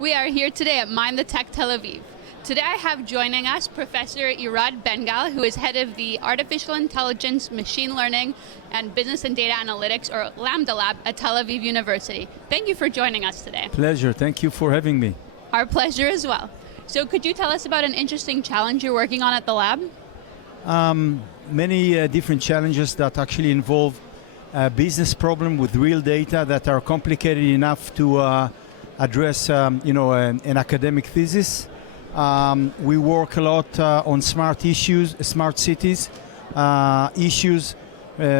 We are here today at Mind the Tech Tel Aviv. Today I have joining us Professor Irad Bengal, who is head of the Artificial Intelligence, Machine Learning, and Business and Data Analytics, or Lambda Lab, at Tel Aviv University. Thank you for joining us today. Pleasure. Thank you for having me. Our pleasure as well. So could you tell us about an interesting challenge you're working on at the lab? Many different challenges that actually involve a business problem with real data that are complicated enough to address an academic thesis. We work a lot on smart issues, smart cities issues,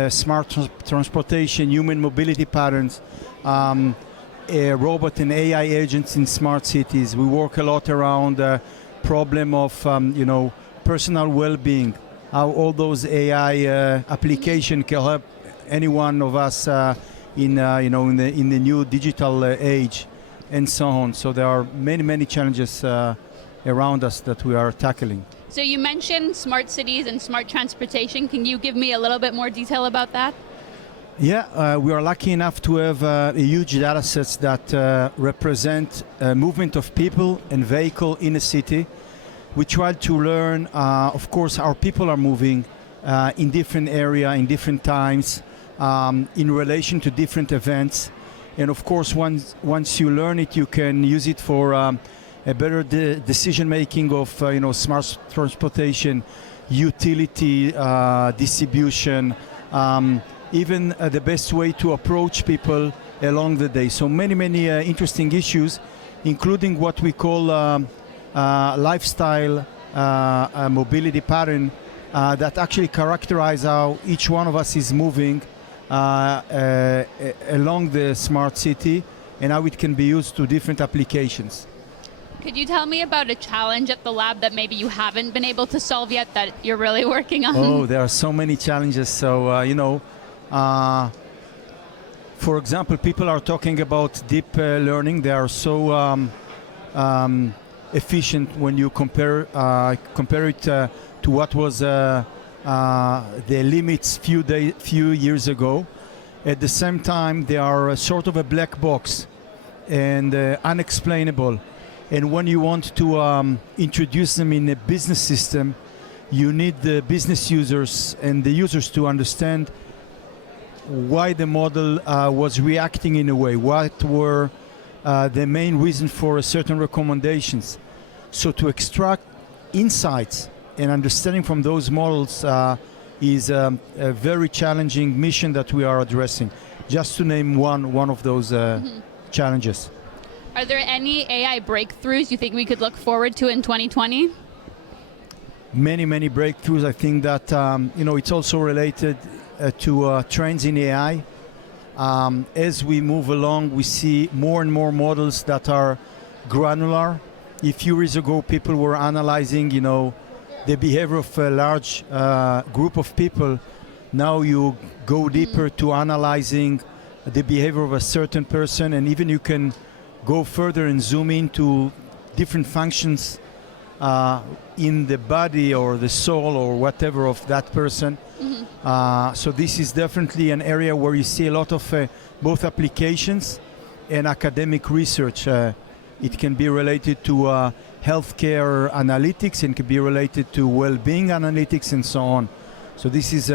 smart transportation, human mobility patterns, robot and AI agents in smart cities. We work a lot around the problem of personal well-being, how all those AI applications can help any one of us in the new digital age, and so on. So there are many challenges around us that we are tackling. So you mentioned smart cities and smart transportation. Can you give me a little bit more detail about that? Yeah, we are lucky enough to have a huge data sets that represent movement of people and vehicle in a city. We try to learn, of course, how people are moving in different area, in different times, in relation to different events. And of course, once you learn it, you can use it for a better decision making of smart transportation, utility, distribution, even the best way to approach people along the day. So many interesting issues, including what we call lifestyle mobility pattern that actually characterize how each one of us is moving along the smart city and how it can be used to different applications. Could you tell me about a challenge at the lab that maybe you haven't been able to solve yet that you're really working on? Oh, there are so many challenges. So, for example, people are talking about deep learning. They are so efficient when you compare it to what was the limits few years ago. At the same time, they are sort of a black box and unexplainable. And when you want to introduce them in a business system, you need the business users and the users to understand why the model was reacting in a way, what were the main reason for certain recommendations. So to extract insights and understanding from those models is a very challenging mission that we are addressing. Just to name one of those challenges. Are there any AI breakthroughs you think we could look forward to in 2020? Many breakthroughs. I think that it's also related to trends in AI. As we move along, we see more and more models that are granular. A few years ago, people were analyzing, the behavior of a large group of people. Now you go deeper to analyzing the behavior of a certain person, and even you can go further and zoom into different functions in the body or the soul or whatever of that person. So this is definitely an area where you see a lot of both applications and academic research. It can be related to healthcare analytics, and can be related to well-being analytics and so on. So this is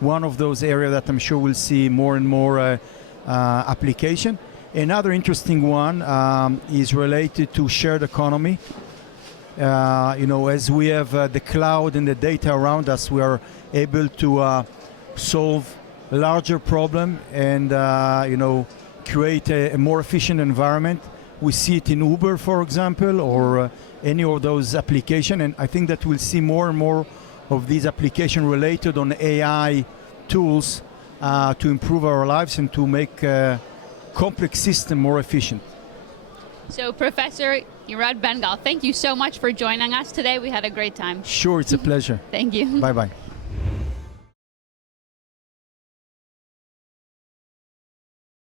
one of those areas that I'm sure we'll see more and more application. Another interesting one is related to shared economy. As we have the cloud and the data around us, we are able to solve a larger problem and create a more efficient environment. We see it in Uber, for example, or any of those applications, and I think that we'll see more and more of these applications related on AI tools to improve our lives and to make complex system more efficient. So Professor Irad Bengal, thank you so much for joining us today. We had a great time. Sure, it's a pleasure. Thank you. Bye-bye.